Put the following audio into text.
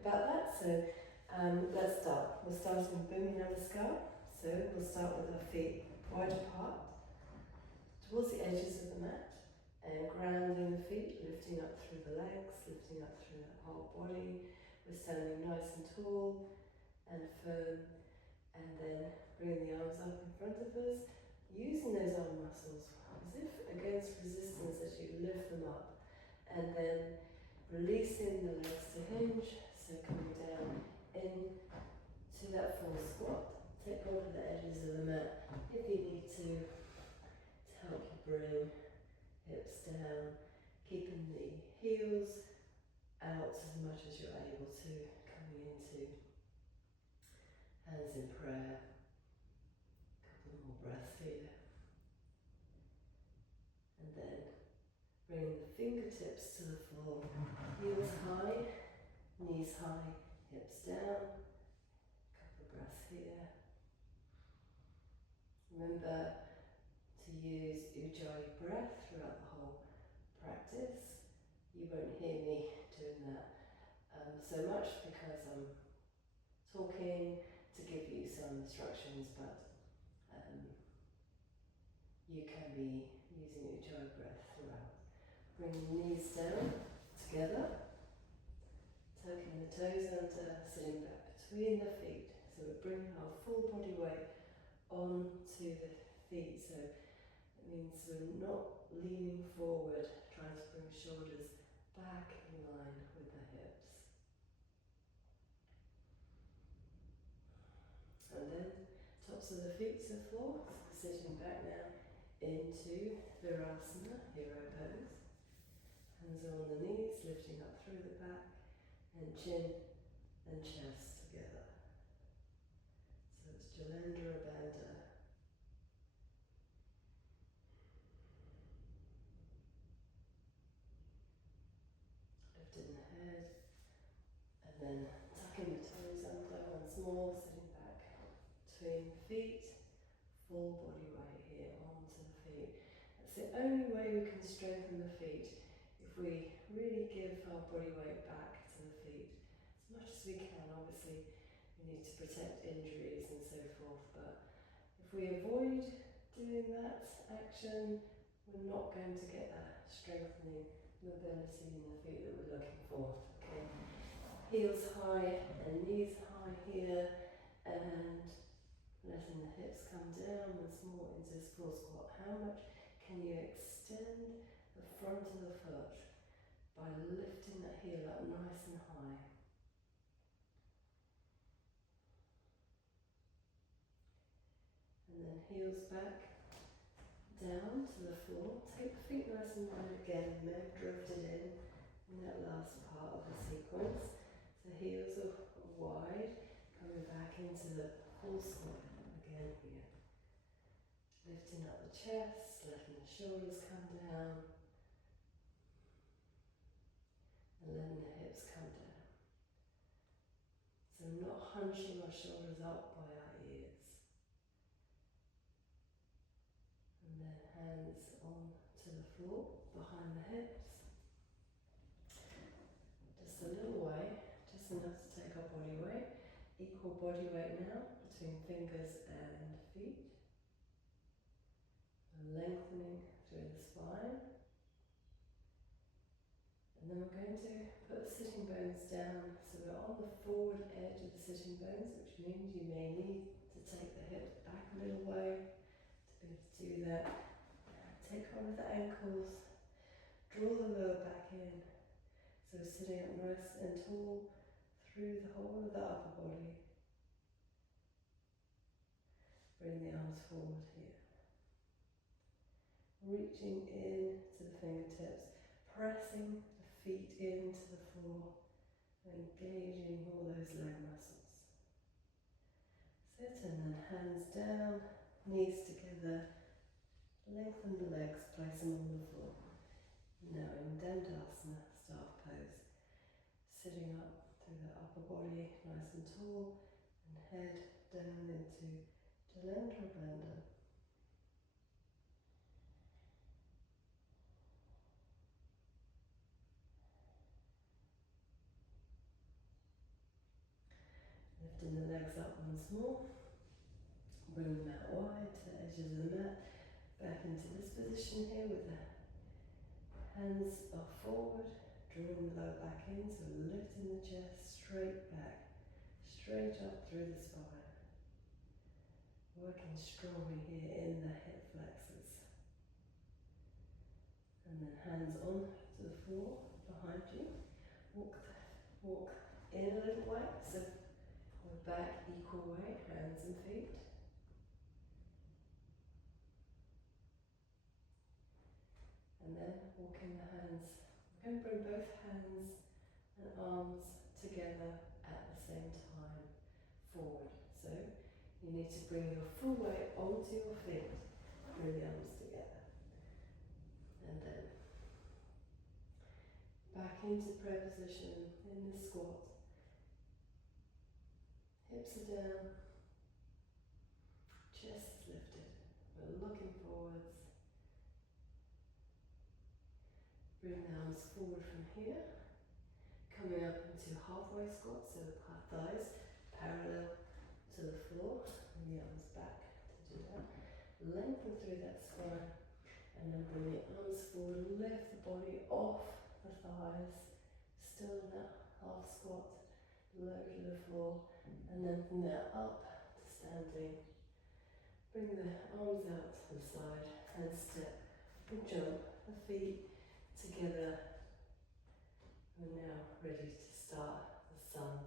about that. So let's start. We'll start in Bhumi Namaskar. So we'll start with our feet wide apart towards the edges of the mat and grounding the feet, lifting up through the legs, lifting up through the whole body. We're standing nice and tall and firm, and then bringing the arms up in front of us, using those arm muscles as if against resistance as you lift them up, and then releasing the legs to hinge, so coming down in to that full squat. Take hold of the edges of the mat if you need to help you bring hips down, keeping the heels out as much as you're able to, coming into hands in prayer. A couple more breaths here. And then bring the fingertips to the floor, heels high, knees high, hips down. Couple of breaths here. Remember to use Ujjayi breath throughout the whole practice. You won't hear me doing that so much because I'm talking to give you some instructions, but you can be using Ujjayi breath throughout. Bring the knees down together, tucking the toes under, sitting back between the feet. So we're bringing our full body weight onto the feet. So it means we're not leaning forward, trying to bring shoulders back in line with the hips. And then tops of the feet to the floor, so sitting back now into Virasana, hero pose. Hands are on the knees, lifting up through the back, and chin and chest together. So it's Jalendra Bandha. Lifting the head, and then tucking the toes under once more, sitting back between the feet, full body weight here onto the feet. That's the only way we can strengthen the feet, if we really give our body weight back to the feet as much as we can. Obviously we need to protect injuries and so forth, but if we avoid doing that action, we're not going to get that strengthening mobility in the feet that we're looking for. Okay, heels high and knees high here, and letting the hips come down once more into this full squat. How much can you extend the front of the foot by lifting that heel up nice and high? And then heels back, down to the floor. Take the feet nice and wide again. You may have drifted in that last part of the sequence. So heels are wide, coming back into the full squat again here. Lifting up the chest, letting the shoulders come down, and letting the hips come down. So not hunching our shoulders up by our ears. And then hands on to the floor, behind the hips. Just a little way, just enough to take our body weight. Equal body weight now between fingers and feet. And lengthening through the spine. And then we're going to put the sitting bones down, so we're on the forward edge of the sitting bones, which means you may need to take the hips back a little way to be able to do that. Take hold of the ankles, draw the lower back in, so sitting up nice and tall through the whole of the upper body. Bring the arms forward here. Reaching in to the fingertips, pressing the feet into the floor, engaging all those leg muscles. Sit and then hands down, knees together, lengthen the legs, place them on the floor. Now in Dandasana, staff pose, sitting up through the upper body, nice and tall, and head down into Jalendra Bandha. Lifting the legs up once more. Bring the mat wide to the edges of the mat. Back into this position here with the hands are forward. Drawing the low back in, so lifting the chest straight back. Straight up through the spine. Working strongly here in the hip flexors. And then hands on to the floor behind you. Walk in a little way, so we're back equal way, hands and feet. And then walking the hands. We're going to bring both hands and arms together at the same time, forward. So you need to bring your full weight onto your feet, bring the arms together. And then back into prayer position in the squat. Hips are down, chest is lifted. We're looking forwards. Bring the arms forward from here. Coming up into halfway squat, so thighs parallel to the floor. And the arms back to do that. Lengthen through that spine. And then bring the arms forward, lift the body off the thighs. Still in that half squat, low to the floor. And then from there up to standing. Bring the arms out to the side and step and jump the feet together. We're now ready to start the sun